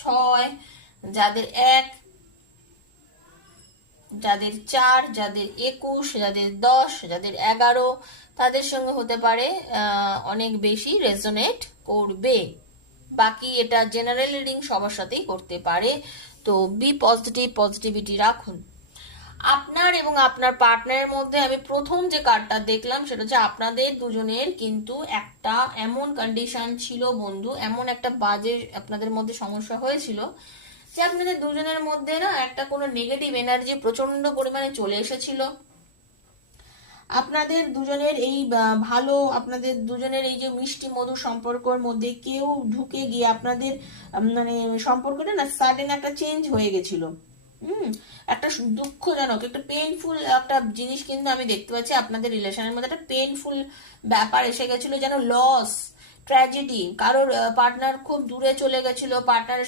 6, যাদের 1, যাদের 4, যাদের 21, যাদের 10, যাদের 11, তাদের সঙ্গে হতে পারে অনেক বেশি রেজোনেট করবে। বাকি এটা জেনারেল রিডিং সবার সাথেই করতে পারে। তো বি পজিটিভ, পজিটিভিটি রাখুন। আপনার এবং আপনার পার্টনারের মধ্যে আমি প্রথম যে কার্ডটা দেখলাম সেটা হচ্ছে আপনাদের দুজনের কিন্তু একটা এমন কন্ডিশন ছিল বন্ধু, এমন একটা বাজে আপনাদের মধ্যে সমস্যা হয়েছিল যে আপনাদের দুজনের মধ্যে না একটা কোনো নেগেটিভ এনার্জি প্রচন্ড পরিমাণে চলে এসেছিল। আপনাদের দুজনের এই আপনাদের দুজনের এই যে মিষ্টি মধুর সম্পর্কের মধ্যে কেউ ঢুকে গিয়ে আপনাদের মানে সম্পর্কটা না সাডেন একটা চেঞ্জ হয়ে গেছিল। হুম একটা দুঃখজনক, একটা পেইনফুল একটা জিনিস কিন্তু আমি দেখতে পাচ্ছি আপনাদের রিলেশনের মধ্যে একটা পেইনফুল ব্যাপার এসে গেছিল, যেন লস, ট্র্যাজেডি, কারোর পার্টনার খুব দূরে চলে গেছিল, পার্টনার